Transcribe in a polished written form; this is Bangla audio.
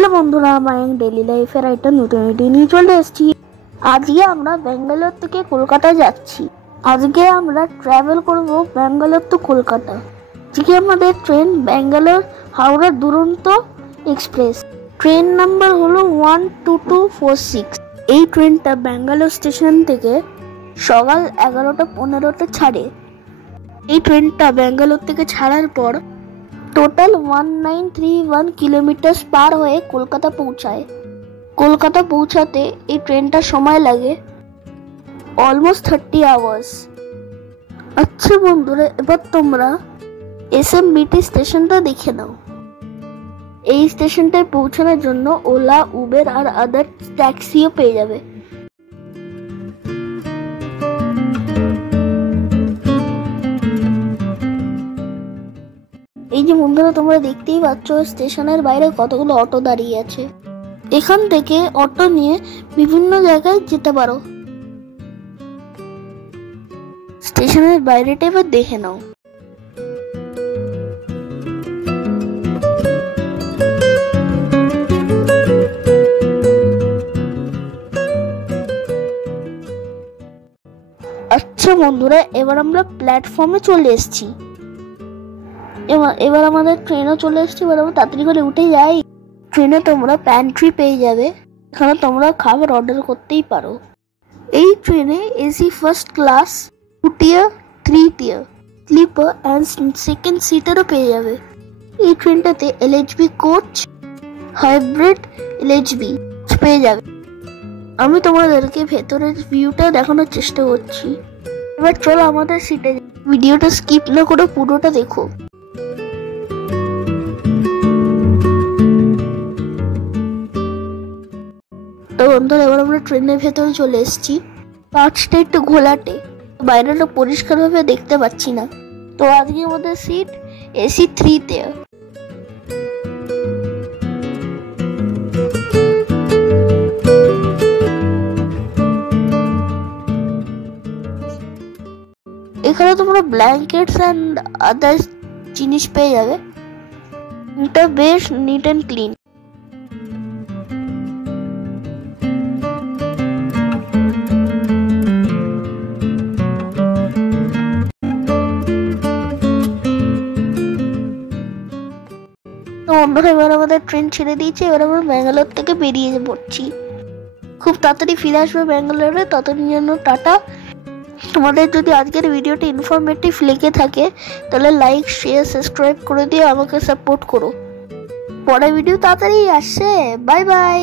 হ্যালো বন্ধুরা, মায়াং ডেইলি লাইফের একটা নতুন ভিডিও নিয়ে চলে এসেছি। আজকে আমরা ব্যাঙ্গালোর থেকে কলকাতা যাচ্ছি। আজকে আমরা ট্রাভেল করব ব্যাঙ্গালোর টু কলকাতা। আজকে আমাদের ট্রেন ব্যাঙ্গালোর হাওড়া দুরন্ত এক্সপ্রেস। ট্রেন নাম্বার হলো 12246। এই ট্রেনটা ব্যাঙ্গালোর স্টেশন থেকে সকাল 11:15 ছাড়ে। এই ট্রেনটা ব্যাঙ্গালোর থেকে ছাড়ার পর টোটাল 1931 কিলোমিটার পার হয়ে কলকাতা পৌঁছায়। কলকাতা পৌঁছাতে এই ট্রেনটা সময় লাগে অলমোস্ট 30 আওয়ার্স। আচ্ছা বন্ধুরা, এবার তোমরা এসএমবিটি স্টেশনটা দেখে নাও। এই স্টেশনটায় পৌঁছানোর জন্য ওলা, উবের আর আদার ট্যাক্সিও পেয়ে যাবে। এই যে বন্ধুরা, তোমরা দেখতেই পাচ্ছ স্টেশনের বাইরে কতগুলো অটো দাঁড়িয়ে আছে। এখান থেকে অটো নিয়ে বিভিন্ন জায়গায় যেতে পারো। স্টেশনের বাইরেটা এবার দেখে নাও। আচ্ছা বন্ধুরা, এবার আমরা প্ল্যাটফর্মে চলে এসেছি। এবার আমাদের ট্রেনও চলে এসেছে। এবার আমরা তাড়াতাড়ি করে উঠে যাই। ট্রেনে তোমরা প্যান্ট্রি পেয়ে যাবে, এখানে তোমরা খাবার অর্ডার করতেই পারো। এই ট্রেনে AC first class, 2 tier, 3 tier, sleeper and second সিটারও পেয়ে যাবে। এই ট্রেনটাতে এলএইচবি কোচ, হাইব্রিড এলএইচবি পেয়ে যাবে। আমি তোমাদেরকে ভেতরের ভিউটা দেখানোর চেষ্টা করছি। এবার চলো আমাদের সিটে। ভিডিওটা স্কিপ না করে পুরোটা দেখো। তো বন্ধুরা, এবার আমরা ট্রেনের ভেতরে চলে এসেছি। কাঁচটা একটু ঘোলাটে, বাইরেটা পরিষ্কার ভাবে দেখতে পাচ্ছি না। তো আজকে আমাদের সিট এসি 3-তে। এখানে তোমরা ব্ল্যাঙ্কেটস অ্যান্ড আদার্স জিনিস পেয়ে যাবে। এটা বেশ নিট অ্যান্ড ক্লিন। তো বন্ধুরা, এবার আমাদের ট্রেন ছেড়ে দিয়েছে। এবার আমরা ব্যাঙ্গালোর থেকে বেরিয়ে পড়ছি। খুব তাড়াতাড়ি ফিরে আসবে ব্যাঙ্গালোরে। ততদিন জন্য টাটা। তোমাদের যদি আজকের ভিডিওটি ইনফরমেটিভ লেগে থাকে তাহলে লাইক, শেয়ার, সাবস্ক্রাইব করে দিয়ে আমাকে সাপোর্ট করো। পরের ভিডিও তাড়াতাড়ি আসছে। Bye bye.